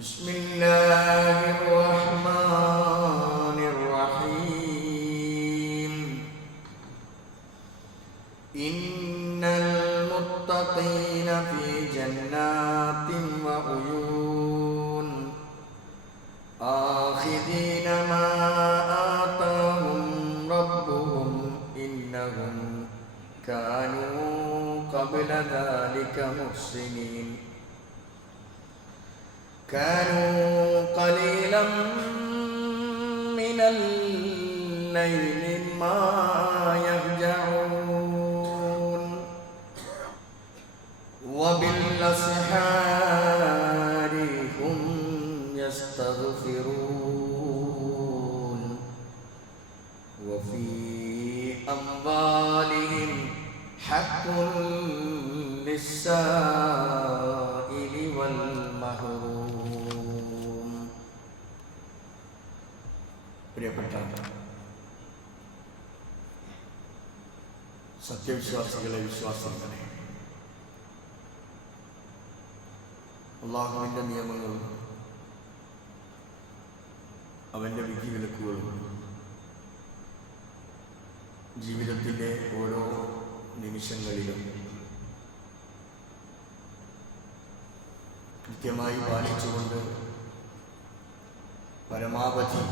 بسم الله. وفي أموالهم حق للسائل والمحروم പ്രിയപ്പെട്ട സത്യവിശ്വാസികളെ വിശ്വാസങ്ങളെ അള്ളാഹുവിൻ്റെ നിയമങ്ങളും അവൻ്റെ വിധിവിലക്കുകളും ജീവിതത്തിന്റെ ഓരോ നിമിഷങ്ങളിലും കൃത്യമായി പാലിച്ചുകൊണ്ട് പരമാവധി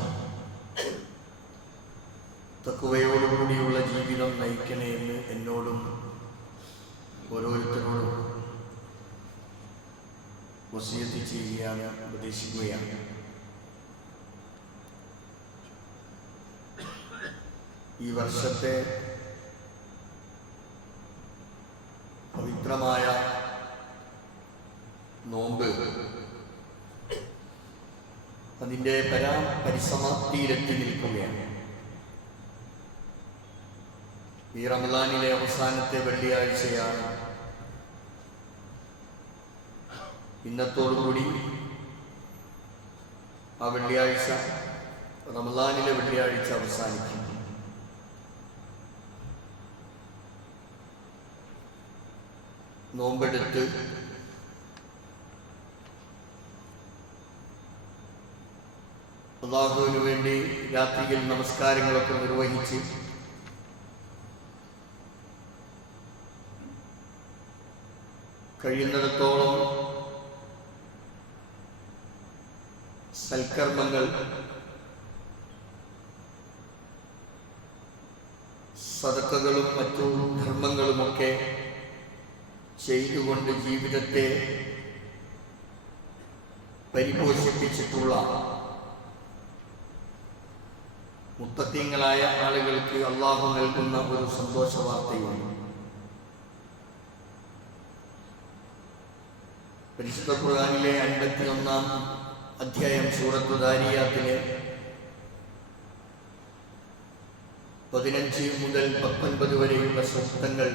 തക്കുവയോടുകൂടിയുള്ള ജീവിതം നയിക്കണേ എന്ന് എന്നോടും ഓരോരുത്തരോടും വസീയത്ത് ചെയ്യുകയാണ് ഉപദേശിക്കുകയാണ്. ഈ വർഷത്തെ പവിത്രമായ നോമ്പ് അതിന്റെ പരാ പരിസമാപ്തിയിലെത്തി നിൽക്കുകയാണ്. ഈ റംലാനിലെ അവസാനത്തെ വെള്ളിയാഴ്ചയാണ്. ഇന്നത്തോടുകൂടി ആ വെള്ളിയാഴ്ച റംലാനിലെ വെള്ളിയാഴ്ച അവസാനിക്കും. നോമ്പെടുത്ത് അള്ളാഹുവിന് വേണ്ടി രാത്രിയിൽ നമസ്കാരങ്ങളൊക്കെ നിർവഹിച്ച് കഴിയുന്നിടത്തോളം സൽക്കർമ്മങ്ങൾ സതക്കകളും മറ്റു ധർമ്മങ്ങളുമൊക്കെ ചെയ്തുകൊണ്ട് ജീവിതത്തെ പരിപോഷിപ്പിച്ചിട്ടുള്ള മുത്തത്യങ്ങളായ ആളുകൾക്ക് അള്ളാഹു നൽകുന്ന ഒരു സന്തോഷ വാർത്തയുണ്ട്. പരിശുദ്ധ ഖുർആാനിലെ അൻപത്തി ഒന്നാം അധ്യായം സൂറത്ത് ദാരിയാത്തിലെ പതിനഞ്ച് മുതൽ പത്തൊൻപത് വരെയുള്ള സൂക്തങ്ങൾ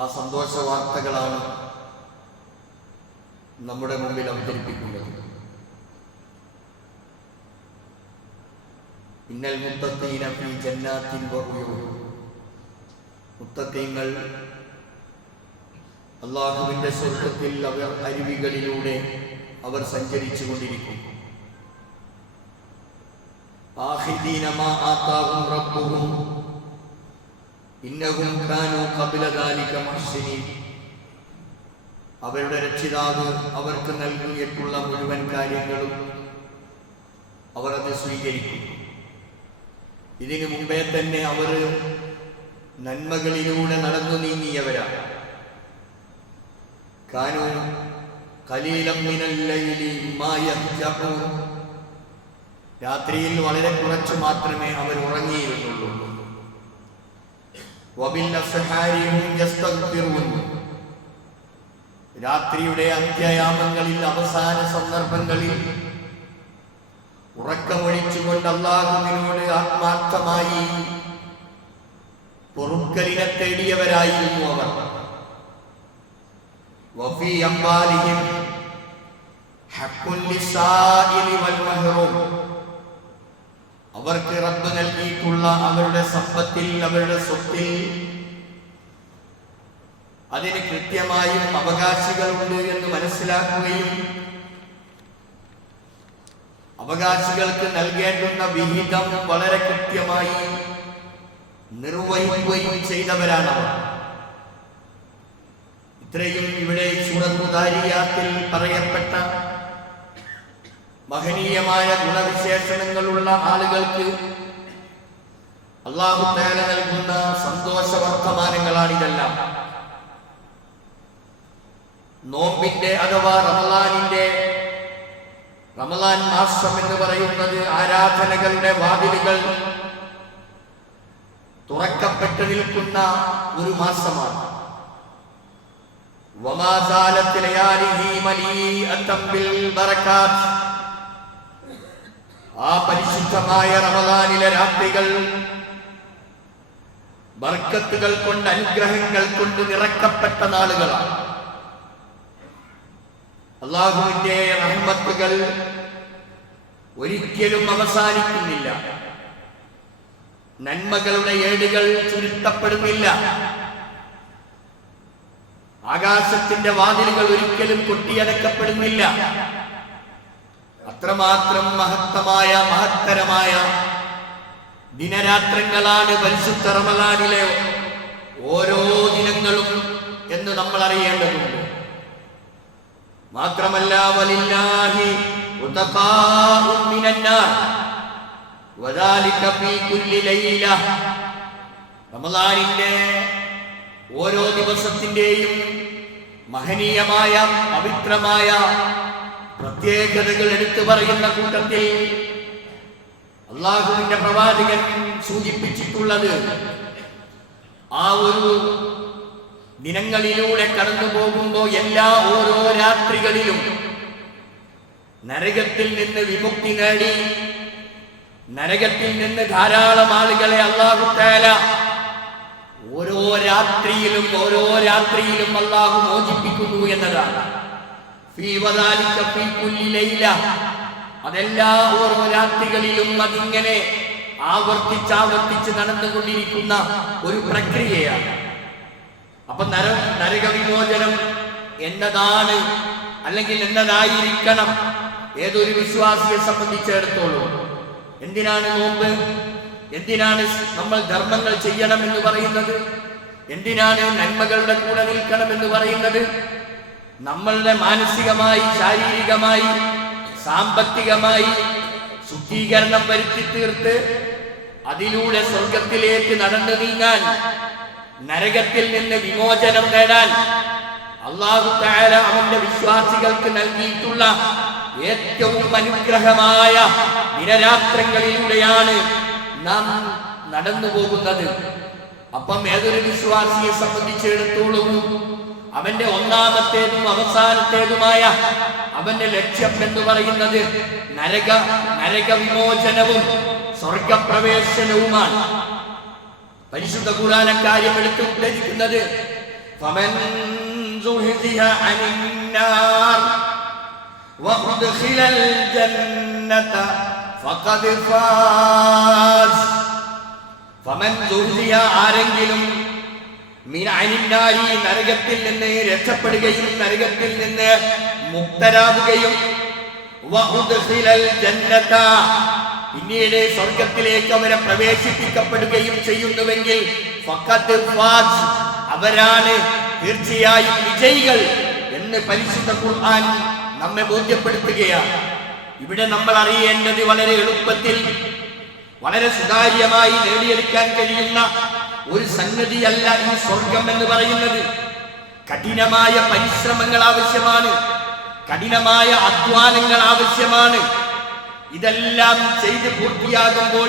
ആ സന്തോഷ വാർത്തകളാണ് നമ്മുടെ മുമ്പിൽ അവതരിപ്പിക്കുന്നത്. ഇന്നൽ മുത്തത്തീന ഫീ ജന്നാത്തിൻ വഉയൂൻ മുത്തത്തീങ്ങൾ അള്ളാഹുവിന്റെ സ്വർഗത്തിൽ അവർ അരുവികളിലൂടെ അവർ സഞ്ചരിച്ചു കൊണ്ടിരിക്കും. ആഹിദീനമാ ആത്താവും റബ്ബുഹും ഇന്നഹും കാനു കപിലകാലിക മുഹ്സിനീൻ. അവരുടെ രക്ഷിതാവ് അവർക്ക് നൽകിയിട്ടുള്ള മുഴുവൻ കാര്യങ്ങളും അവർ അത് സ്വീകരിക്കും ഇതിനു മുമ്പേ തന്നെ അവർ നന്മകളിലൂടെ നടന്നു നീങ്ങിയവരാണ്. കാനു കലീലം രാത്രിയിൽ വളരെ കുറച്ചു മാത്രമേ അവർ ഉറങ്ങിയിരുന്നുള്ളൂ. രാത്രിയുടെ അന്ത്യയാമങ്ങളിൽ അവസാന സന്ദർഭങ്ങളിൽ ഉറക്കമൊഴിച്ചുകൊണ്ട് അള്ളാഹുവിനോട് ആത്മാർത്ഥമായി പൊറുക്കലിനെ തേടിയവരായിരുന്നു അവർ. വഫി അംവാലിഹിം ഹക്കുല്ലി വൽ അവർക്ക് റബ്ബ് നൽകിയിട്ടുള്ള അവരുടെ സമ്പത്തിൽ അവരുടെ സ്വത്തിൽ അതിന് കൃത്യമായും അവകാശികളുണ്ട് എന്ന് മനസ്സിലാക്കുകയും അവകാശികൾക്ക് നൽകേണ്ടുന്ന വിഹിതം വളരെ കൃത്യമായി നിർവഹിക്കുകയും ചെയ്തവരാണ് അവർ ഇത്രയും ഇവിടെ സൂറത്തുദാരിയാത്തിൽ പറയപ്പെട്ട മഹനീയമായ ഗുണവിശേഷണങ്ങളുള്ള ആളുകൾക്ക് അള്ളാഹു തേല നൽകുന്ന സന്തോഷ വർത്തമാനങ്ങളാണിതെല്ലാം നോമ്പിന്റെ അഥവാ റമലാനിന്റെ റമലാൻ മാസം എന്ന് പറയുന്നത് ആരാധനകളുടെ വാതിലുകൾ തുറക്കപ്പെട്ടു നിൽക്കുന്ന ഒരു മാസമാണ്. വമാസാലത്തിലെ ആ പരിശുദ്ധമായ റമദാനിലെ രാത്രികൾ ബർക്കത്തുകൾ കൊണ്ട് അനുഗ്രഹങ്ങൾ കൊണ്ട് നിറക്കപ്പെട്ട നാളുകളാണ്. അള്ളാഹുവിന്റെ റഹ്മത്തുകൾ ഒരിക്കലും അവസാനിക്കുന്നില്ല. നന്മകളുടെ ഏടുകൾ ചുരുത്തപ്പെടുന്നില്ല ആകാശത്തിന്റെ വാതിലുകൾ ഒരിക്കലും കൊട്ടിയടക്കപ്പെടുന്നില്ല അത്രമാത്രം മഹത്തമായ മഹത്തരമായ ദിനരാത്രങ്ങളാണ് പരിശുദ്ധ റമലാനിലെ ഓരോ ദിനങ്ങളും എന്ന് നമ്മൾ അറിയേണ്ടതുണ്ട്. മാത്രമല്ല വലില്ലാഹി റമലാനിന്റെ ഓരോ ദിവസത്തിന്റെയും മഹനീയമായ പവിത്രമായ പ്രത്യേകതകൾ എടുത്തു പറയുന്ന കൂട്ടത്തിൽ അള്ളാഹുവിന്റെ പ്രവാചകൻ സൂചിപ്പിച്ചിട്ടുള്ളത് ആ ഒരു ദിനങ്ങളിലൂടെ കടന്നു പോകുമ്പോൾ എല്ലാ ഓരോ രാത്രികളിലും നരകത്തിൽ നിന്ന് വിമുക്തി നേടി നരകത്തിൽ നിന്ന് ധാരാളം ആളുകളെ അള്ളാഹു തേല ഓരോ രാത്രിയിലും ഓരോ രാത്രിയിലും അള്ളാഹു മോചിപ്പിക്കുന്നു എന്നതാണ്. അതെല്ലാ ഓരോ രാത്രികളിലും അതിങ്ങനെ ആവർത്തിച്ചാവർത്തിച്ച് നടന്നുകൊണ്ടിരിക്കുന്ന ഒരു പ്രക്രിയയാണ്. അപ്പൊ നര നരകവിമോചനം എന്നതാണ് അല്ലെങ്കിൽ എന്നതായിരിക്കണം ഏതൊരു വിശ്വാസിയെ സംബന്ധിച്ചിടത്തോളം. എന്തിനാണ് നോമ്പ്? എന്തിനാണ് നമ്മൾ ധർമ്മങ്ങൾ ചെയ്യണം എന്ന് പറയുന്നത്? എന്തിനാണ് നന്മകളുടെ കൂടെ നിൽക്കണം എന്ന് പറയുന്നത്? നമ്മളുടെ മാനസികമായി ശാരീരികമായി സാമ്പത്തികമായി ശുദ്ധീകരണം വരുത്തി തീർത്ത് അതിലൂടെ സ്വർഗത്തിലേക്ക് നടന്നു നീങ്ങാൻ നരകത്തിൽ നിന്ന് വിമോചനം നേടാൻ അള്ളാഹു താര അവന്റെ വിശ്വാസികൾക്ക് നൽകിയിട്ടുള്ള ഏറ്റവും അനുഗ്രഹമായ ദിനരാത്രങ്ങളിലൂടെയാണ് നാം നടന്നു പോകുന്നത് അപ്പം ഏതൊരു വിശ്വാസിയെ സംബന്ധിച്ചിടത്തോളം അവന്റെ ഒന്നാമത്തേതും അവസാനത്തേതുമായ അവന്റെ ലക്ഷ്യം എന്ന് പറയുന്നത് നരക നരക വിമോചനവും സ്വർഗപ്രവേശനവുമാണ്. പരിശുദ്ധ ഖുർആൻ കാര്യം എടുത്ത് സുഹ്സിഹ ആരെങ്കിലും മിന അനിന്നാരി നരകത്തിൽ നിന്ന് രക്ഷപ്പെടുകയും നരകത്തിൽ നിന്ന് മുക്തരാകുകയും പിന്നീട് സ്വർഗത്തിലേക്ക് അവരെ പ്രവേശിപ്പിക്കപ്പെടുകയും ചെയ്യുന്നുവെങ്കിൽ അവരാണ് തീർച്ചയായും വിജയികൾ എന്ന് പരിശുദ്ധ ഖുർആൻ നമ്മെ ബോധ്യപ്പെടുത്തുകയാണ്. ഇവിടെ നമ്മൾ അറിയേണ്ടത് വളരെ എളുപ്പത്തിൽ വളരെ സുതാര്യമായി നേടിയെടുക്കാൻ കഴിയുന്ന ഒരു സംഗതിയല്ല ഈ സ്വർഗം എന്ന് പറയുന്നത്. കഠിനമായ പരിശ്രമങ്ങൾ ആവശ്യമാണ്. കഠിനമായ അധ്വാനങ്ങൾ ആവശ്യമാണ്. ഇതെല്ലാം ചെയ്ത് പൂർത്തിയാകുമ്പോൾ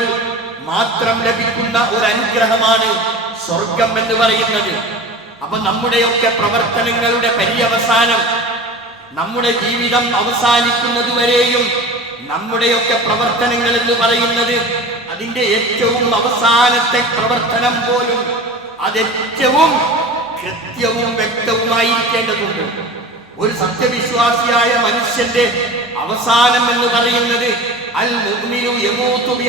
മാത്രം ലഭിക്കുന്ന ഒരു അനുഗ്രഹമാണ് സ്വർഗം എന്ന് പറയുന്നത്. അപ്പൊ നമ്മുടെയൊക്കെ പ്രവർത്തനങ്ങളുടെ പര്യവസാനം നമ്മുടെ ജീവിതം അവസാനിക്കുന്നതുവരെയും നമ്മുടെയൊക്കെ പ്രവർത്തനങ്ങൾ എന്ന് പറയുന്നത് അതിന്റെ ഏറ്റവും അവസാനത്തെ പ്രവർത്തനം പോലും അതേറ്റവും കൃത്യവും വ്യക്തവുമായിരിക്കേണ്ടതുണ്ട്. ഒരു സത്യവിശ്വാസിയായ മനുഷ്യന്റെ അവസാനം എന്ന് പറയുന്നത് അൽ യമൂതു ബി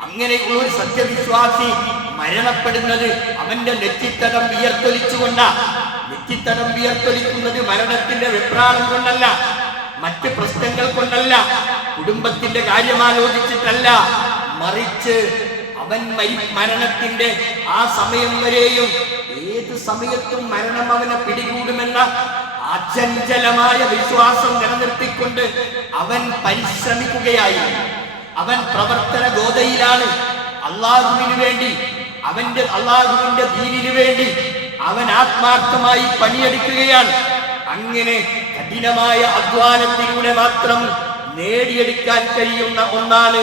അങ്ങനെയുള്ള ഒരു സത്യവിശ്വാസി മരണപ്പെടുന്നത് അവന്റെ നെറ്റിത്തടം വിയർത്തൊലിച്ചുകൊണ്ട. നെറ്റിത്തടം വിയർത്തൊലിക്കുന്നത് മരണത്തിന്റെ വെപ്രാളം കൊണ്ടല്ല. മറ്റ് പ്രശ്നങ്ങൾ കൊണ്ടല്ല കുടുംബത്തിന്റെ കാര്യം ആലോചിച്ചിട്ടല്ല മറിച്ച് അവൻ മരി മരണത്തിന്റെ ആ സമയം വരെയും ഏത് സമയത്തും മരണം അവനെ പിടികൂടുമെന്ന അചഞ്ചലമായ വിശ്വാസം നിലനിർത്തിക്കൊണ്ട് അവൻ പരിശ്രമിക്കുകയായി. അവൻ പ്രവർത്തന ഗോതയിലാണ്. അള്ളാഹുവിന് വേണ്ടി അവന്റെ അള്ളാഹുവിന്റെ ദീനിനു വേണ്ടി അവൻ ആത്മാർത്ഥമായി പണിയെടുക്കുകയാണ്. അങ്ങനെ കഠിനമായ അധ്വാനത്തിലൂടെ മാത്രം നേടിയെടുക്കാൻ കഴിയുന്ന ഒന്നാണ്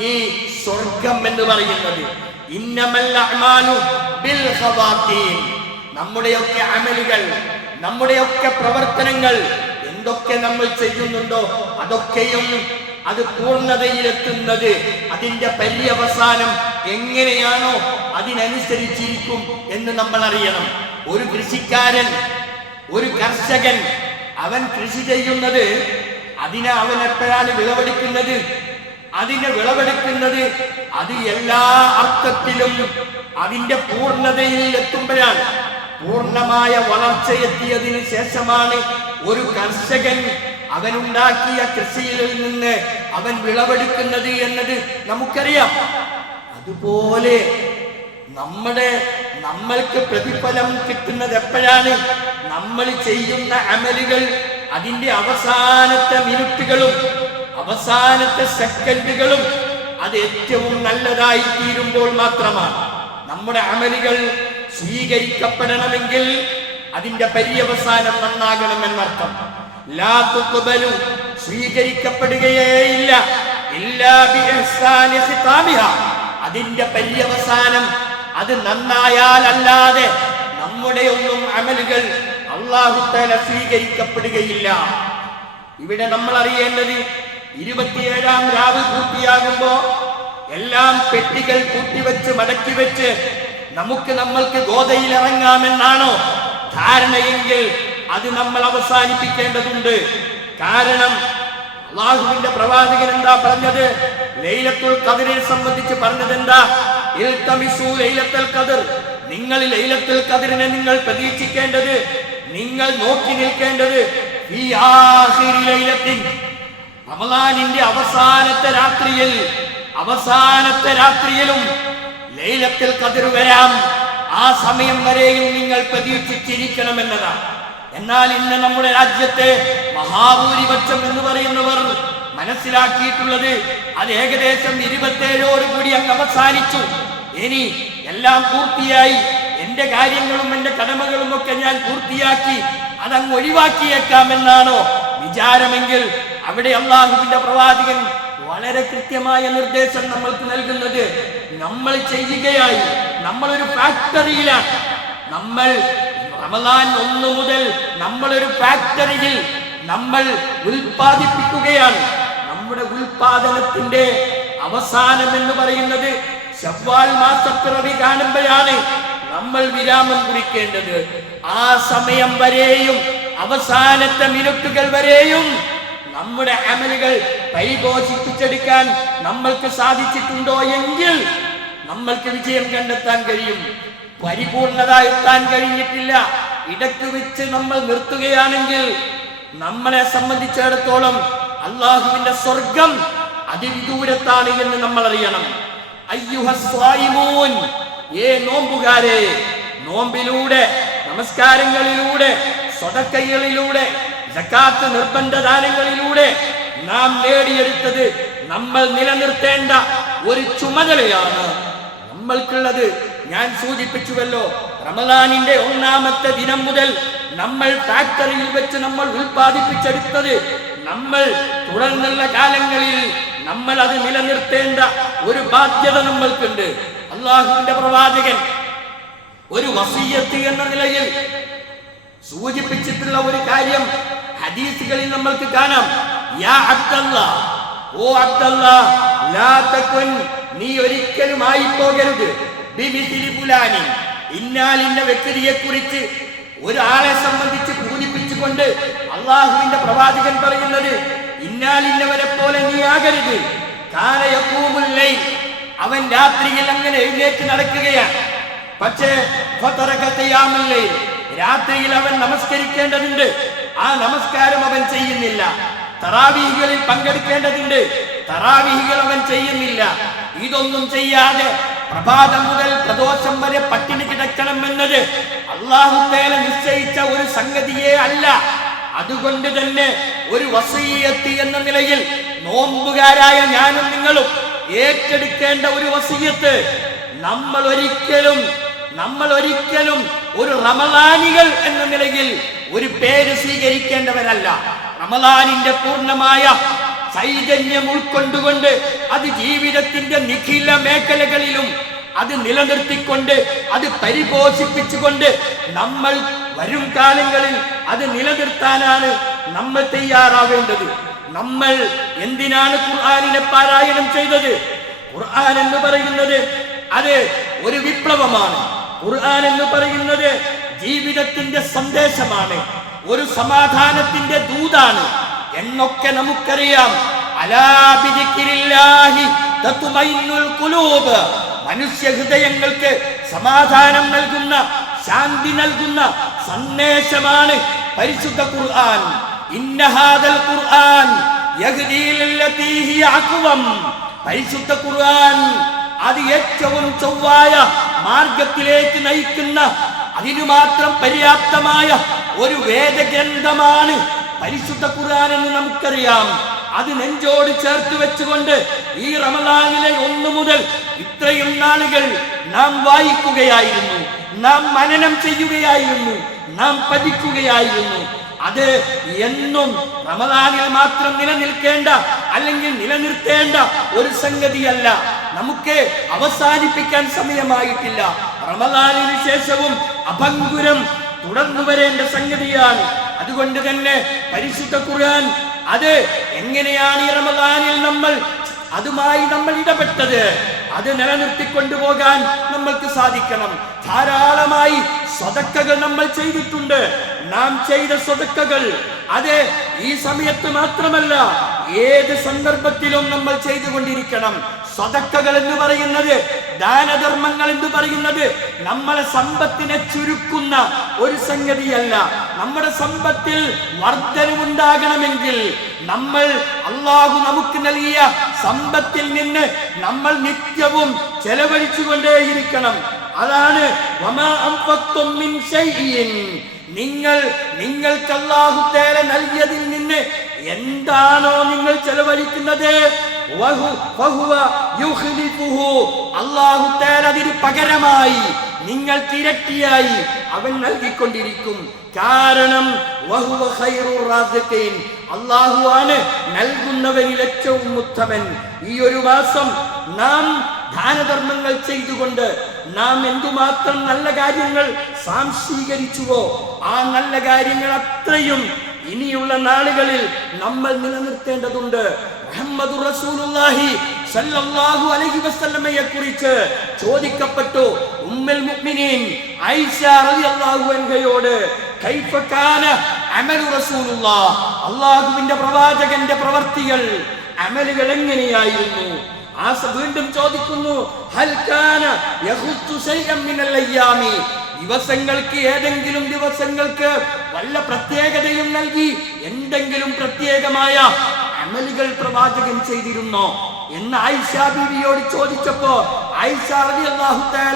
ഈ സ്വർഗം എന്ന് പറയുന്നത്. നമ്മുടെയൊക്കെ അമലുകൾ നമ്മുടെയൊക്കെ പ്രവർത്തനങ്ങൾ എന്തൊക്കെ നമ്മൾ ചെയ്യുന്നുണ്ടോ അതൊക്കെയും അത് പൂർണതയിലെത്തുന്നത് അതിന്റെ പര്യവസാനം എങ്ങനെയാണോ അതിനനുസരിച്ചിരിക്കും എന്ന് നമ്മൾ അറിയണം ഒരു കൃഷിക്കാരൻ ഒരു കർഷകൻ അവൻ കൃഷി ചെയ്യുന്നത് അതിനെ അവൻ എപ്പോഴാണ് വിളവെടുക്കുന്നത്? അതിനെ വിളവെടുക്കുന്നത് അത് എല്ലാ അർത്ഥത്തിലും അതിന്റെ പൂർണതയിൽ എത്തുമ്പോഴാണ്. പൂർണമായ വളർച്ചയെത്തിയതിന് ശേഷമാണ് ഒരു കർഷകൻ അവനുണ്ടാക്കിയ കൃഷിയിൽ നിന്ന് അവൻ വിളവെടുക്കുന്നത് എന്നത് നമുക്കറിയാം. അതുപോലെ നമ്മുടെ നമ്മൾക്ക് പ്രതിഫലം കിട്ടുന്നത് എപ്പോഴാണ്? നമ്മൾ ചെയ്യുന്ന അമലുകൾ അതിന്റെ അവസാനത്തെ മിനിറ്റുകളും അവസാനത്തെ സെക്കൻഡുകളും അത് ഏറ്റവും നല്ലതായി തീരുമ്പോൾ മാത്രമാണ്. നമ്മുടെ അമലുകൾ സ്വീകരിക്കപ്പെടണമെങ്കിൽ അതിന്റെ പര്യവസാനം നന്നാകണമെന്നർത്ഥം. ലാ തുഖ്ബലു സ്വീകരിക്കപ്പെടുകയേയില്ല. അതിന്റെ പര്യവസാനം അത് നന്നായാൽ അല്ലാതെ നമ്മുടെ ഒന്നും അമലുകൾ അള്ളാഹുത്തല സ്വീകരിക്കപ്പെടുകയില്ല. ഇവിടെ നമ്മൾ അറിയേണ്ടത് ഇരുപത്തിയേഴാം രാവ് പൂർത്തിയാകുമ്പോ എല്ലാം പെട്ടികൾ കൂട്ടിവെച്ച് മടക്കി വെച്ച് നമുക്ക് നമ്മൾക്ക് ഗോതയിൽ ഇറങ്ങാമെന്നാണോ ധാരണയെങ്കിൽ അത് നമ്മൾ അവസാനിപ്പിക്കേണ്ടതുണ്ട്. കാരണം അള്ളാഹുവിന്റെ പ്രവാചകൻ എന്താ പറഞ്ഞത്? ലൈലത്തുൽ കതിരെ സംബന്ധിച്ച് പറഞ്ഞത് എന്താ നിങ്ങൾ ലൈലത്തിൽ കതിരിനെ നിങ്ങൾ പ്രതീക്ഷിക്കേണ്ടത് നിങ്ങൾ നോക്കി നിൽക്കേണ്ടത് ഈ ആഖിരി ലൈലത്തിൽ റമദാനിന്റെ അവസാനത്തെ രാത്രിയിൽ അവസാനത്തെ രാത്രിയിലും ലൈലത്തിൽ കതിർ വരാം. ആ സമയം വരെയും നിങ്ങൾ പ്രതീക്ഷിച്ചിരിക്കണമെന്നതാണ്. എന്നാൽ ഇന്ന് നമ്മുടെ രാജ്യത്തെ മഹാഭൂരിപക്ഷം എന്ന് പറയുന്നവർ മനസ്സിലാക്കിയിട്ടുള്ളത് അത് ഏകദേശം ഇരുപത്തേഴോട് കൂടി അങ്ങ് അവസാനിച്ചു. ഇനി എല്ലാം പൂർത്തിയായി എന്റെ കാര്യങ്ങളും എന്റെ കടമകളും ഒക്കെ ഞാൻ പൂർത്തിയാക്കി അതങ്ങ് ഒഴിവാക്കിയേക്കാമെന്നാണോ വിചാരമെങ്കിൽ അവിടെ അള്ളാഹുവിന്റെ പ്രവാചകൻ വളരെ കൃത്യമായ നിർദ്ദേശം നമ്മൾക്ക് നൽകുന്നത്. നമ്മൾ ചെയ്യുകയായി. നമ്മളൊരു ഫാക്ടറിയിലാണ്. നമ്മൾ റമദാൻ ഒന്ന് മുതൽ നമ്മളൊരു ഫാക്ടറിയിൽ നമ്മൾ ഉൽപ്പാദിപ്പിക്കുകയാണ്. നമ്മുടെ ഉൽപാദനത്തിന്റെ അവസാനം എന്ന് പറയുന്നത് ശവ്വാൽ മാസപ്പിറവി കാണുമ്പോഴാണ് നമ്മൾ വിരാമം കുറിക്കേണ്ടത്. ആ സമയം വരെയും അവസാനത്തെ മിനിറ്റുകൾ വരെയും നമ്മുടെ അമലുകൾ പരിപോഷിപ്പിച്ചെടുക്കാൻ നമ്മൾക്ക് സാധിച്ചിട്ടുണ്ടോ എങ്കിൽ നമ്മൾക്ക് വിജയം കണ്ടെത്താൻ കഴിയും. പരിപൂർണത എത്താൻ കഴിഞ്ഞിട്ടില്ല. ഇടയ്ക്ക് വെച്ച് നമ്മൾ നിർത്തുകയാണെങ്കിൽ നമ്മളെ സംബന്ധിച്ചിടത്തോളം അള്ളാഹുവിന്റെ സ്വർഗം അതിവിദൂരത്താണ് എന്ന് നമ്മൾ അറിയണം ഏ നോമ്പുകാരെ നോമ്പിലൂടെ നമസ്കാരങ്ങളിലൂടെ സ്വതക്കൈകളിലൂടെ ജക്കാത്ത് നിർബന്ധ ദാനങ്ങളിലൂടെ നാം നേടിയെടുത്തത് നമ്മൾ നിലനിർത്തേണ്ട ഒരു ചുമതലയാണ് നമ്മൾക്കുള്ളത്. ഞാൻ സൂചിപ്പിച്ചുവല്ലോ റമദാനിന്റെ ഒന്നാമത്തെ ദിനം മുതൽ നമ്മൾ ഫാക്ടറിയിൽ വെച്ച് നമ്മൾ ഉൽപ്പാദിപ്പിച്ചെടുത്തത് നമ്മൾ തുടർന്നുള്ള കാലങ്ങളിൽ നമ്മൾ അത് നിലനിർത്തേണ്ട ഒരു ബാധ്യത നമ്മൾക്കുണ്ട്. അള്ളാഹുവിന്റെ പ്രവാചകൻ ഒരു വസീയത്ത് എന്ന നിലയിൽ സൂചിപ്പിച്ചിട്ടുള്ള ഒരു കാര്യം ഹദീസുകളിൽ നമ്മൾക്ക് കാണാം. യാ അബ്ദല്ല ഓ അബ്ദല്ല ലാ തകുൻ നീ ഒരിക്കലും ആയി പോകരുത് ബിമിസിലി ഫുലാനി ഇന്നാലിന്ന വ്യക്തിയെ കുറിച്ച് ഒരാളെ സംബന്ധിച്ച് പൂജിപ്പിച്ചുകൊണ്ട് അള്ളാഹുവിന്റെ പ്രവാചകൻ പറയുന്നത് ഇന്നാൽ ഇന്നവരെ പോലെ നീ ആകരുത്. കാലയക്കൂമുല്ലൈ അവൻ രാത്രിയിൽ അങ്ങനെ എഴുന്നേറ്റ് നടക്കുകയാണ്. പക്ഷേ ഫതറക ഖിയാമുൽ രാത്രിയിൽ അവൻ നമസ്കരിക്കേണ്ടതുണ്ട്. ആ നമസ്കാരം അവൻ ചെയ്യുന്നില്ല. തറാവീഹികളിൽ പങ്കെടുക്കേണ്ടതുണ്ട്. തറാവീഹികൾ അവൻ ചെയ്യുന്നില്ല. ഇതൊന്നും ചെയ്യാതെ പ്രഭാതം മുതൽ പ്രദോഷം വരെ പട്ടിണി കിടക്കണം എന്നത് അള്ളാഹുത്തേല നിശ്ചയിച്ച ഒരു സംഗതിയേ അല്ല. അതുകൊണ്ട് തന്നെ ഒരു വസീയത്ത് എന്ന നിലയിൽ നോമ്പുകാരായ ഞാനും നിങ്ങളും ഏറ്റെടുക്കേണ്ട ഒരു വസീയത്ത് നമ്മൾ ഒരിക്കലും നമ്മൾ ഒരിക്കലും ഒരു റമദാനികൾ എന്ന നിലയിൽ ഒരു പേര് സ്വീകരിക്കേണ്ടവരല്ല. റമദാനിന്റെ പൂർണമായ ചൈതന്യം ഉൾക്കൊണ്ടുകൊണ്ട് അത് ജീവിതത്തിന്റെ നിഖില മേഖലകളിലും അത് നിലനിർത്തിക്കൊണ്ട് അത് പരിപോഷിപ്പിച്ചുകൊണ്ട് നമ്മൾ വരും കാലങ്ങളിൽ അത് നിലനിർത്താനാണ് നമ്മൾ തയ്യാറാവേണ്ടത്. നമ്മൾ എന്തിനാണ് ഖുർആാനിനെ പാരായണം ചെയ്തത്? ഖുർആൻ എന്ന് പറയുന്നത് അത് ഒരു വിപ്ലവമാണ്. ഖുർആൻ എന്ന് പറയുന്നത് ജീവിതത്തിന്റെ സന്ദേശമാണ്. ഒരു സമാധാനത്തിന്റെ ദൂതാണ്. എന്നൊക്കെ നമുക്കറിയാം. അലാ ബിദിക്രില്ലാഹി കുലൂബ് മനുഷ്യ ഹൃദയങ്ങൾക്ക് സമാധാനം നൽകുന്ന ശാന്തി നൽകുന്ന സന്ദേശമാണ് പരിശുദ്ധ ഖുർആൻ. ഇന്ന ഹാദൽ ഖുർആൻ പരിശുദ്ധ ഖുർആൻ അത് ഏറ്റവും ചൊവ്വായ മാർഗത്തിലേക്ക് നയിക്കുന്ന അതിനു മാത്രം പര്യാപ്തമായ ഒരു വേദഗ്രന്ഥമാണ് പരിശുദ്ധ ഖുർആൻ എന്ന് നമുക്കറിയാം. അത് നെഞ്ചോട് ചേർത്ത് വെച്ചുകൊണ്ട് ഈ റമദാനിലെ ഒന്നു മുതൽ ഇത്രയും നാളുകൾ നാം വായിക്കുകയായിരുന്നു. നാം മനനം ചെയ്യുകയായിരുന്നു. നാം പഠിക്കുകയായിരുന്നു. അത് എന്നും റമദാനിൽ മാത്രം നിലനിൽക്കേണ്ട അല്ലെങ്കിൽ നിലനിർത്തേണ്ട ഒരു സംഗതിയല്ല. നമുക്ക് അവസാനിപ്പിക്കാൻ സമയമായിട്ടില്ല. റമദാനിന് ശേഷവും അഭംഗുരം തുടർന്നു വരേണ്ട സംഗതിയാണ് അതുകൊണ്ട് തന്നെ പരിശുദ്ധ ഖുർആൻ അത് എങ്ങനെയാണ് ഈ റമദാനിൽ നമ്മൾ അതുമായി നമ്മൾ ഇടപെട്ടത്? അത് നിലനിർത്തിക്കൊണ്ടുപോകാൻ നമ്മൾക്ക് സാധിക്കണം. ധാരാളമായി സ്വതക്കകൾ നമ്മൾ ചെയ്തിട്ടുണ്ട്. നാം ചെയ്ത സ്വതക്കകൾ അത് ഈ സമയത്ത് മാത്രമല്ല ഏത് സന്ദർഭത്തിലും നമ്മൾ ചെയ്തുകൊണ്ടിരിക്കണം. സ്വതക്കകൾ എന്ന് പറയുന്നത് ദാനധർമ്മങ്ങൾ എന്ന് പറയുന്നത് നമ്മളെ സമ്പത്തിനെ ചുരുക്കുന്ന ഒരു സംഗതിയല്ല. നമ്മുടെ സമ്പത്തിൽ വർധനമുണ്ടാകണമെങ്കിൽ നമ്മൾ അള്ളാഹു നമുക്ക് നൽകിയ സമ്പത്തിൽ നിന്ന് നമ്മൾ നിത്യവും ചെലവഴിച്ചുകൊണ്ടേയിരിക്കണം. അതാണ് നിങ്ങൾ നിങ്ങൾക്ക് അള്ളാഹു തേല നൽകിയതിൽ നിന്ന് എന്താണോ നിങ്ങൾ ചെലവഴിക്കുന്നത്? തേല അതിന് പകരമായി നിങ്ങൾ തിരട്ടിയായി അവൻ നൽകിക്കൊണ്ടിരിക്കും. കാരണം. അള്ളാഹുവാണ് നൽകുന്നവരിൽ ഏറ്റവും ഉത്തമൻ. ഈ ഒരു മാസം നാം ദാനധർമ്മങ്ങൾ ചെയ്തുകൊണ്ട് നാം എന്തുമാത്രം നല്ല കാര്യങ്ങൾ സാംശീകരിച്ചുവോ ആ നല്ല കാര്യങ്ങൾ അത്രയും ഇനിയുള്ള നാളുകളിൽ നമ്മൾ നിലനിർത്തേണ്ടതുണ്ട്. മുഹമ്മദ് റസൂലുള്ളാഹി അലൈഹി വസല്ലമയെ കുറിച്ച് ചോദിക്കപ്പെട്ടു. മുഅ്മിനീൻ റളിയല്ലാഹു കൈഫ കാന അമലു പ്രവാചകന്റെ പ്രവർത്തികൾ അമലുകൾ എങ്ങനെയായിരുന്നു? ആ സ- വീണ്ടും ചോദിക്കുന്നു ദിവസങ്ങൾക്ക് ഏതെങ്കിലും ദിവസങ്ങൾക്ക് വല്ല പ്രത്യേകതയും നൽകി എന്തെങ്കിലും പ്രത്യേകമായ അമലുകൾ പ്രവാചകൻ ചെയ്തിരുന്നോ? എന്ന് ആയിഷ ബീവിയോട് ചോദിച്ചപ്പോ ആയിഷ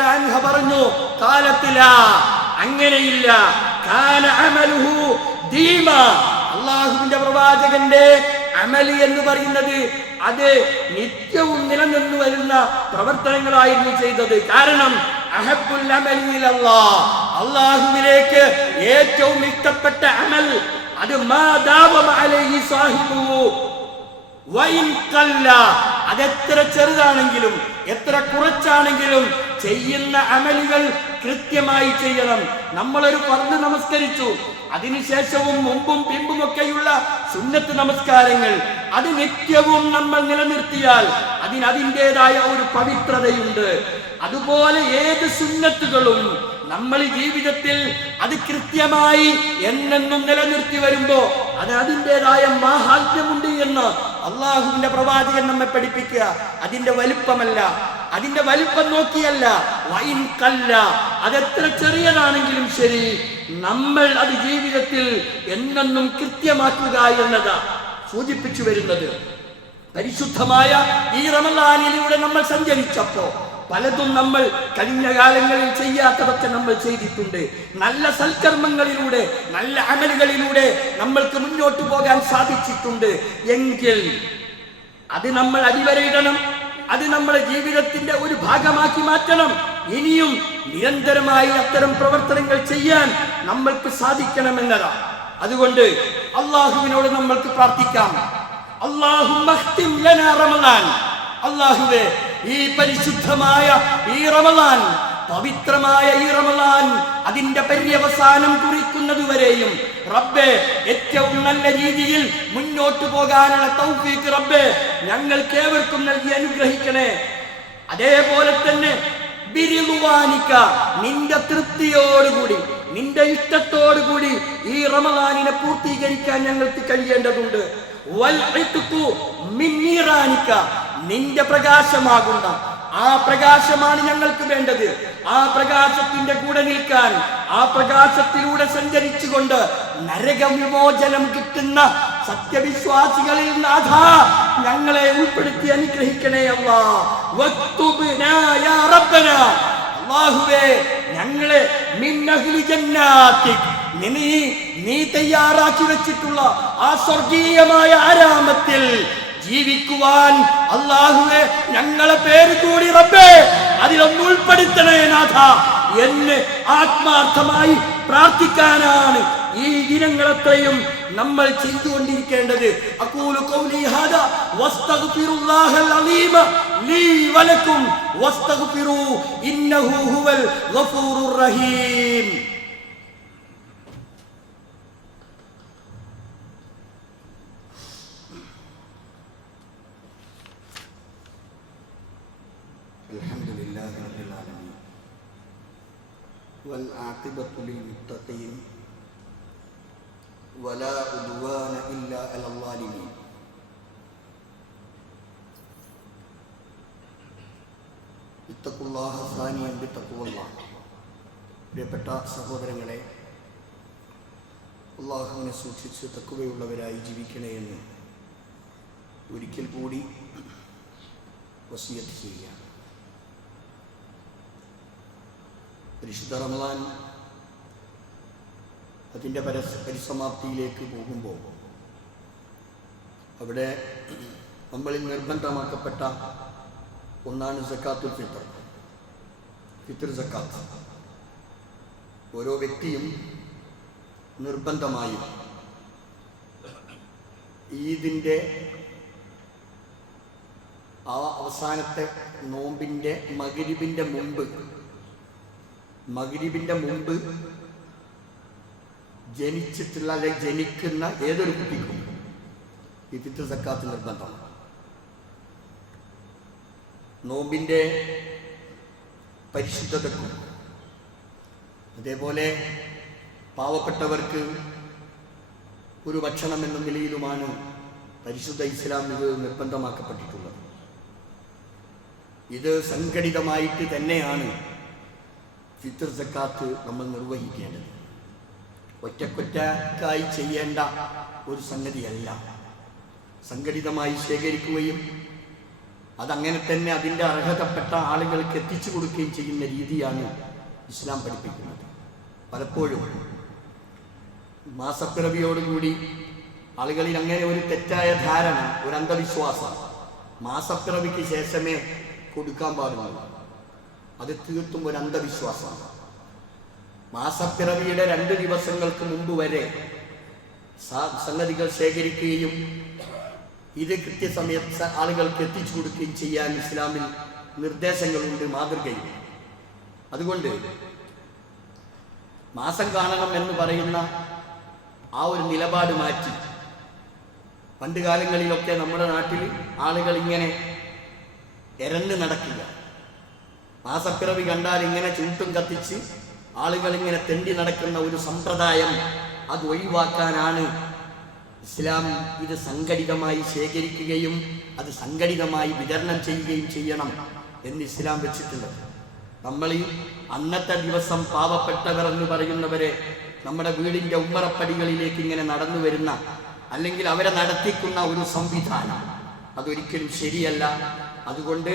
അൻഹ പറഞ്ഞു കാലത്തില അങ്ങനെയില്ല. കാല അമലുഹു ദീമ. അള്ളാഹുവിന്റെ പ്രവാചകന്റെ അമലി എന്ന് പറയുന്നത് അത് നിത്യവും നിലനിന്നു വരുന്ന പ്രവർത്തനങ്ങളായിരുന്നു ചെയ്തത്. കാരണം. അള്ളാഹുവിലേക്ക് ഏറ്റവും ഇഷ്ടപ്പെട്ട അമൽ അത് അതെത്ര ചെറുതാണെങ്കിലും എത്ര കുറച്ചാണെങ്കിലും ചെയ്യുന്ന അമലുകൾ കൃത്യമായി ചെയ്യണം. നമ്മളൊരു പർന്ന് നമസ്കരിച്ചു. അതിനുശേഷവും മുമ്പും പിമ്പുമൊക്കെയുള്ള സുന്നത്ത് നമസ്കാരങ്ങൾ അത് നിത്യവും നമ്മൾ നിലനിർത്തിയാൽ അതിന് അതിന്റെതായ ഒരു പവിത്രതയുണ്ട്. അതുപോലെ ഏത് സുന്നത്തുകളും നമ്മൾ ജീവിതത്തിൽ അത് കൃത്യമായി എന്നെന്നും നിലനിർത്തി വരുമ്പോ അത് അതിന്റെതായ മാഹാത്മ്യമുണ്ട് എന്ന് അള്ളാഹുവിന്റെ പ്രവാചകൻ നമ്മെ പഠിപ്പിക്കുക. അതിന്റെ വലിപ്പമല്ല. അതിന്റെ വലിപ്പം നോക്കിയല്ല. വൈൻ കല്ല. അതെത്ര ചെറിയതാണെങ്കിലും ശരി നമ്മൾ അത് ജീവിതത്തിൽ എന്നെന്നും കൃത്യമാക്കുക എന്നതാ സൂചിപ്പിച്ചു വരുന്നത്. പരിശുദ്ധമായ ഈ റമലാനിലൂടെ നമ്മൾ സഞ്ചരിച്ചപ്പോ പലതും നമ്മൾ കഴിഞ്ഞ കാലങ്ങളിൽ ചെയ്യാത്തതൊക്കെ നമ്മൾ ചെയ്തിട്ടുണ്ട്. നല്ല സൽക്കർമ്മങ്ങളിലൂടെ നല്ല അമലുകളിലൂടെ നമ്മൾക്ക് മുന്നോട്ട് പോകാൻ സാധിച്ചിട്ടുണ്ട്. എങ്കിൽ അത് നമ്മൾ അടിവരയിടണം. അത് നമ്മുടെ ജീവിതത്തിന്റെ ഒരു ഭാഗമാക്കി മാറ്റണം. ഇനിയും നിരന്തരമായി അത്തരം പ്രവർത്തനങ്ങൾ ചെയ്യാൻ നമ്മൾക്ക് സാധിക്കണം സാധിക്കണമെന്നതാണ് അതുകൊണ്ട് അള്ളാഹുവിനോട് നമ്മൾക്ക് പ്രാർത്ഥിക്കാം. അള്ളാഹു അള്ളാഹുവേ ഈ പരിശുദ്ധമായ ഈ റമലാൻ പവിത്രമായ ഈ റമലാൻ അതിന്റെ പര്യവസാനം കുറിക്കുന്നതുവരെയും റബ്ബെ ഏറ്റവും നല്ല രീതിയിൽ മുന്നോട്ട് പോകാനുള്ള തൗഫീക്ക് റബ്ബെ ഞങ്ങൾക്ക് ഏവർക്കും നൽകി അനുഗ്രഹിക്കണേ. അതേപോലെ തന്നെ ബിരിമുവാനിക്ക നിന്റെ തൃപ്തിയോടുകൂടി നിന്റെ ഇഷ്ടത്തോടുകൂടി ഈ റമലാനിനെ പൂർത്തീകരിക്കാൻ ഞങ്ങൾക്ക് കഴിയേണ്ടതുണ്ട്. നിന്റെ പ്രകാശമാകുന്ന ആ പ്രകാശമാണ് ഞങ്ങൾക്ക് വേണ്ടത്. ആ പ്രകാശത്തിന്റെ കൂടെ നിൽക്കാൻ ആ പ്രകാശത്തിലൂടെ സഞ്ചരിച്ചുകൊണ്ട് നരകവിമോചനം കിട്ടുന്ന സത്യവിശ്വാസികളിൽ നാഥ ഞങ്ങളെ ഉൾപ്പെടുത്തി അനുഗ്രഹിക്കണേ അല്ലാഹുവേ ഞങ്ങളെ നീ നീ തയ്യാറാക്കി വെച്ചിട്ടുള്ള ആ സ്വർഗീയമായ ആരാമത്തിൽ ജീവിക്കുവാൻ അള്ളാഹുവെ ഞങ്ങളെ പേര് കൂടി റബ്ബേ. അതിലൊന്ന് ഉൾപ്പെടുത്തണേ നാഥ. എന്നെ ആത്മാർത്ഥമായി പ്രാർത്ഥിക്കാനാണ് ഈ ദിനങ്ങളത്രയും നമ്മൾ ചെയ്തുകൊണ്ടിരിക്കേണ്ടത്. അഖൂലു ഖൗലി വസ്തഗ്ഫിറുല്ലാഹൽ ലീ വലക്കും ഇന്നഹു ഹുവൽ റഹീം. والعاقبة للمتقين ولا عدوان إلا على الظالمين اتقوا الله ثانيا بتقوى الله പ്രിയപ്പെട്ട സഹോദരങ്ങളെ അള്ളാഹുവിനെ സൂക്ഷിച്ച് തക്കുവയുള്ളവരായി ജീവിക്കണേ എന്ന് ഒരിക്കൽ കൂടി വസിയത്ത് ചെയ്യുക പരിശുദ്ധ റമദാൻ അതിന്റെ പരസ് പരിസമാപ്തിയിലേക്ക് പോകുമ്പോൾ അവിടെ നമ്മളിൽ നിർബന്ധമാക്കപ്പെട്ട ഒന്നാണ് സക്കാത്തുൽ ഫിത്തർ ഫിത്തർ സക്കാത്ത്. ഓരോ വ്യക്തിയും നിർബന്ധമായും ഈദിന്റെ ആ അവസാനത്തെ നോമ്പിന്റെ മകരിബിന്റെ മുമ്പ് മകരിബിന്റെ മുമ്പ് ജനിച്ചിട്ടുള്ള അല്ലെങ്കിൽ ജനിക്കുന്ന ഏതൊരു കുട്ടിക്കും ഈ ഫിത്ർ സക്കാത്ത് നിർബന്ധമാണ്. നോമ്പിന്റെ പരിശുദ്ധതക്കും അതേപോലെ പാവപ്പെട്ടവർക്ക് ഒരു ഭക്ഷണം എന്ന നിലയിലുമാണ് പരിശുദ്ധ ഇസ്ലാം ഇത് നിർബന്ധമാക്കപ്പെട്ടിട്ടുള്ളത്. ഇത് സംഘടിതമായിട്ട് തന്നെയാണ് ഫിത്തർ സക്കാത്ത് നമ്മൾ നിർവഹിക്കേണ്ടത്. ഒറ്റക്കൊറ്റക്കായി ചെയ്യേണ്ട ഒരു സംഗതിയല്ല. സംഘടിതമായി ശേഖരിക്കുകയും അതങ്ങനെ തന്നെ അതിന്റെ അർഹതപ്പെട്ട ആളുകൾക്ക് എത്തിച്ചു കൊടുക്കുകയും ചെയ്യുന്ന രീതിയാണ് ഇസ്ലാം പഠിപ്പിക്കുന്നത്. പലപ്പോഴും മാസപ്പിറവിയോടുകൂടി ആളുകളിൽ അങ്ങനെ ഒരു തെറ്റായ ധാരണ ഒരു അന്ധവിശ്വാസം മാസപ്പിറവിക്ക് ശേഷമേ കൊടുക്കാൻ പാടുള്ളൂ. അത് തീർത്തും ഒരു അന്ധവിശ്വാസമാണ്. മാസപ്പിറവിയുടെ രണ്ട് ദിവസങ്ങൾക്ക് മുമ്പ് വരെ സംഗതികൾ ശേഖരിക്കുകയും ഇത് കൃത്യസമയത്ത് ആളുകൾക്ക് എത്തിച്ചു കൊടുക്കുകയും ചെയ്യാൻ ഇസ്ലാമിൽ നിർദ്ദേശങ്ങളുണ്ട് മാതൃകയും അതുകൊണ്ട് മാസം കാണണം എന്ന് പറയുന്ന ആ ഒരു നിലപാട് മാറ്റി. പണ്ട് കാലങ്ങളിലൊക്കെ നമ്മുടെ നാട്ടിൽ ആളുകൾ ഇങ്ങനെ എരന്ന് നടക്കുക. മാസപ്പിറവി കണ്ടാൽ ഇങ്ങനെ ചൂട്ടും കത്തിച്ച് ആളുകൾ ഇങ്ങനെ തെണ്ടി നടക്കുന്ന ഒരു സമ്പ്രദായം അത് ഒഴിവാക്കാനാണ്. ഇസ്ലാം ഇത് സംഘടിതമായി ശേഖരിക്കുകയും അത് സംഘടിതമായി വിതരണം ചെയ്യുകയും ചെയ്യണം എന്ന് ഇസ്ലാം വെച്ചിട്ടുണ്ട് നമ്മൾ ഈ അന്നത്തെ ദിവസം പാവപ്പെട്ടവർ എന്ന് പറയുന്നവരെ നമ്മുടെ വീടിന്റെ ഉമ്മറപ്പടികളിലേക്ക് ഇങ്ങനെ നടന്നു വരുന്ന അല്ലെങ്കിൽ അവരെ നടത്തിക്കുന്ന ഒരു സംവിധാനം അതൊരിക്കലും ശരിയല്ല. അതുകൊണ്ട്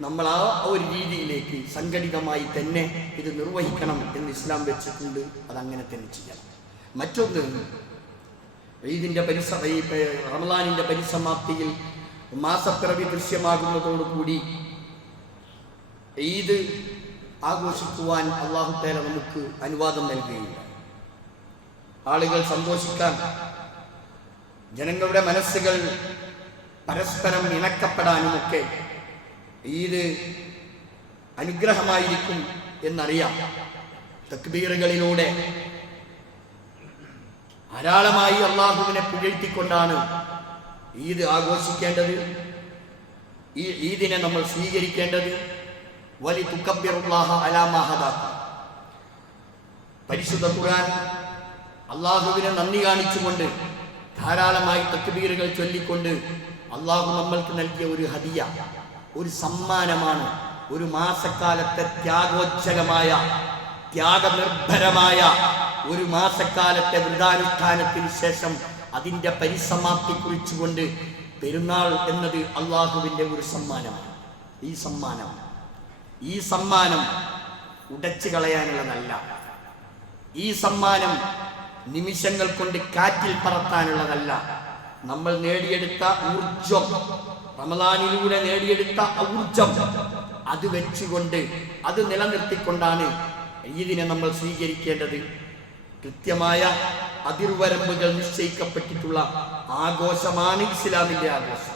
നമ്മൾ ആ ഒരു രീതിയിലേക്ക് സംഘടിതമായി തന്നെ ഇത് നിർവഹിക്കണം എന്ന് ഇസ്ലാം വെച്ചിട്ടുണ്ട്. അതങ്ങനെ തന്നെ ചെയ്യണം. മറ്റൊന്ന് ഈദിന്റെ പരിസ റമദാനിന്റെ പരിസമാപ്തിയിൽ മാസപ്പിറവി ദൃശ്യമാകുന്നതോടുകൂടി ഈദ് ആഘോഷിക്കുവാൻ അള്ളാഹു തേല നമുക്ക് അനുവാദം നൽകുകയില്ല. ആളുകൾ സന്തോഷിക്കാൻ ജനങ്ങളുടെ മനസ്സുകൾ പരസ്പരം ഇണക്കപ്പെടാനുമൊക്കെ ഈദ് അനുഗ്രഹമായിരിക്കും എന്നറിയാം. തക്ബീറുകളിലൂടെ ധാരാളമായി അള്ളാഹുവിനെ പുകഴ്ത്തിക്കൊണ്ടാണ് ഈദ് ആഘോഷിക്കേണ്ടത്. ഈ ഈദിനെ നമ്മൾ സ്വീകരിക്കേണ്ടത്. വലി തുക്കബിറുല്ലാഹ അലാമാഹദാക്കും പരിശുദ്ധ ഖുർആൻ അള്ളാഹുവിനെ നന്ദി കാണിച്ചുകൊണ്ട് ധാരാളമായി തക്ബീറുകൾ ചൊല്ലിക്കൊണ്ട് അള്ളാഹു നമ്മൾക്ക് നൽകിയ ഒരു ഹദിയ. ഒരു സമ്മാനമാണ്. ഒരു മാസക്കാലത്തെ ത്യാഗോജ്ജലമായ ത്യാഗനിർഭരമായ ഒരു മാസക്കാലത്തെ വ്രതാനുഷ്ഠാനത്തിന് ശേഷം അതിന്റെ പരിസമാപ്തി കുറിച്ചുകൊണ്ട് പെരുന്നാൾ എന്നത് അള്ളാഹുവിന്റെ ഒരു സമ്മാനമാണ്. ഈ സമ്മാനം ഈ സമ്മാനം ഉടച്ചു കളയാനുള്ളതല്ല. ഈ സമ്മാനം നിമിഷങ്ങൾ കൊണ്ട് കാറ്റിൽ പറത്താനുള്ളതല്ല. നമ്മൾ നേടിയെടുത്ത ഊർജം റമദാനിലൂടെ നേടിയെടുത്ത ഊർജം അത് വെച്ചുകൊണ്ട് അത് നിലനിർത്തിക്കൊണ്ടാണ് ഈദിനെ നമ്മൾ സ്വീകരിക്കേണ്ടത്. കൃത്യമായ അതിർവരമ്പുകൾ നിശ്ചയിക്കപ്പെട്ടിട്ടുള്ള ആഘോഷമാണ് ഇസ്ലാമിന്റെ ആഘോഷം.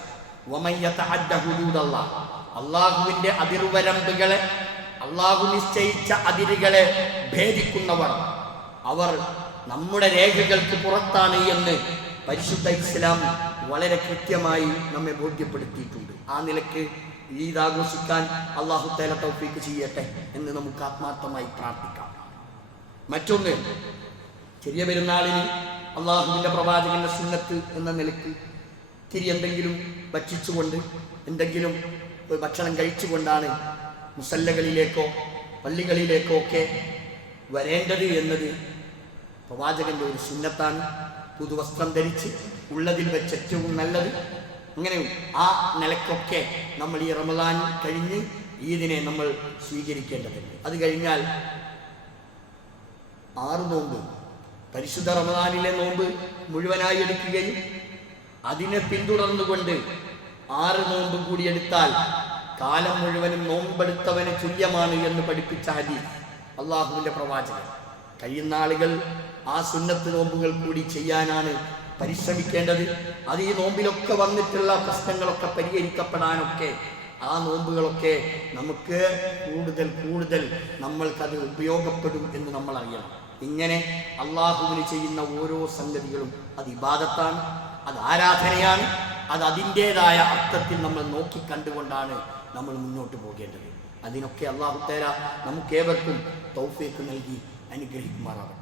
അള്ളാഹുവിന്റെ അതിർവരമ്പുകളെ അള്ളാഹു നിശ്ചയിച്ച അതിരുകളെ ഭേദിക്കുന്നവർ അവർ നമ്മുടെ രേഖകൾക്ക് പുറത്താണ് എന്ന് പരിശുദ്ധ ഇസ്ലാം വളരെ കൃത്യമായി നമ്മെ ബോധ്യപ്പെടുത്തിയിട്ടുണ്ട്. ആ നിലയ്ക്ക് ഈദ് ആഘോഷിക്കാൻ അള്ളാഹു തേല തൗഫീക്ക് ചെയ്യട്ടെ എന്ന് നമുക്ക് ആത്മാർത്ഥമായി പ്രാർത്ഥിക്കാം. മറ്റൊന്ന് ചെറിയ പെരുന്നാളിന് അള്ളാഹുവിന്റെ പ്രവാചകന്റെ സുന്നത്ത് എന്ന നിലയ്ക്ക് തിരി എന്തെങ്കിലും ഭക്ഷിച്ചുകൊണ്ട് എന്തെങ്കിലും ഭക്ഷണം കഴിച്ചുകൊണ്ടാണ് മുസല്ലകളിലേക്കോ പള്ളികളിലേക്കോ ഒക്കെ വരേണ്ടത് എന്നത് പ്രവാചകന്റെ ഒരു സുന്നത്താണ്. പുതുവസ്ത്രം ധരിച്ച് ഉള്ളതിൽ വെച്ച് ഏറ്റവും നല്ലത്. അങ്ങനെ ആ നിലക്കൊക്കെ നമ്മൾ ഈ റമദാൻ കഴിഞ്ഞ് ഈദിനെ നമ്മൾ സ്വീകരിക്കേണ്ടതുണ്ട്. അത് കഴിഞ്ഞാൽ ആറ് നോമ്പ്. പരിശുദ്ധ റമദാനിലെ നോമ്പ് മുഴുവനായി എടുക്കുകയും അതിനെ പിന്തുടർന്നുകൊണ്ട് ആറ് നോമ്പ് കൂടി എടുത്താൽ കാലം മുഴുവനും നോമ്പെടുത്തവന് തുല്യമാണ് എന്ന് പഠിപ്പിച്ച ഹദീസ് അള്ളാഹുവിന്റെ പ്രവാചകൻ. കഴിയുന്ന ആളുകൾ ആ സുന്നത്ത് നോമ്പുകൾ കൂടി ചെയ്യാനാണ് പരിശ്രമിക്കേണ്ടത്. അത് ഈ നോമ്പിലൊക്കെ വന്നിട്ടുള്ള പ്രശ്നങ്ങളൊക്കെ പരിഹരിക്കപ്പെടാനൊക്കെ ആ നോമ്പുകളൊക്കെ നമുക്ക് കൂടുതൽ കൂടുതൽ നമ്മൾക്കത് ഉപയോഗപ്പെടും എന്ന് നമ്മൾ അറിയണം ഇങ്ങനെ അള്ളാഹുവിന് ചെയ്യുന്ന ഓരോ സംഗതികളും അത് ഇബാദത്താണ് അത് ആരാധനയാണ് അത് അതിന്റെതായ അർത്ഥത്തിൽ നമ്മൾ നോക്കി കണ്ടുകൊണ്ടാണ് നമ്മൾ മുന്നോട്ട് പോകേണ്ടത്. അതിനൊക്കെ അള്ളാഹു തേര നമുക്കേവർക്കും തൗഫീക്ക് നൽകി അനുഗ്രഹിക്കുമാറാവട്ടെ.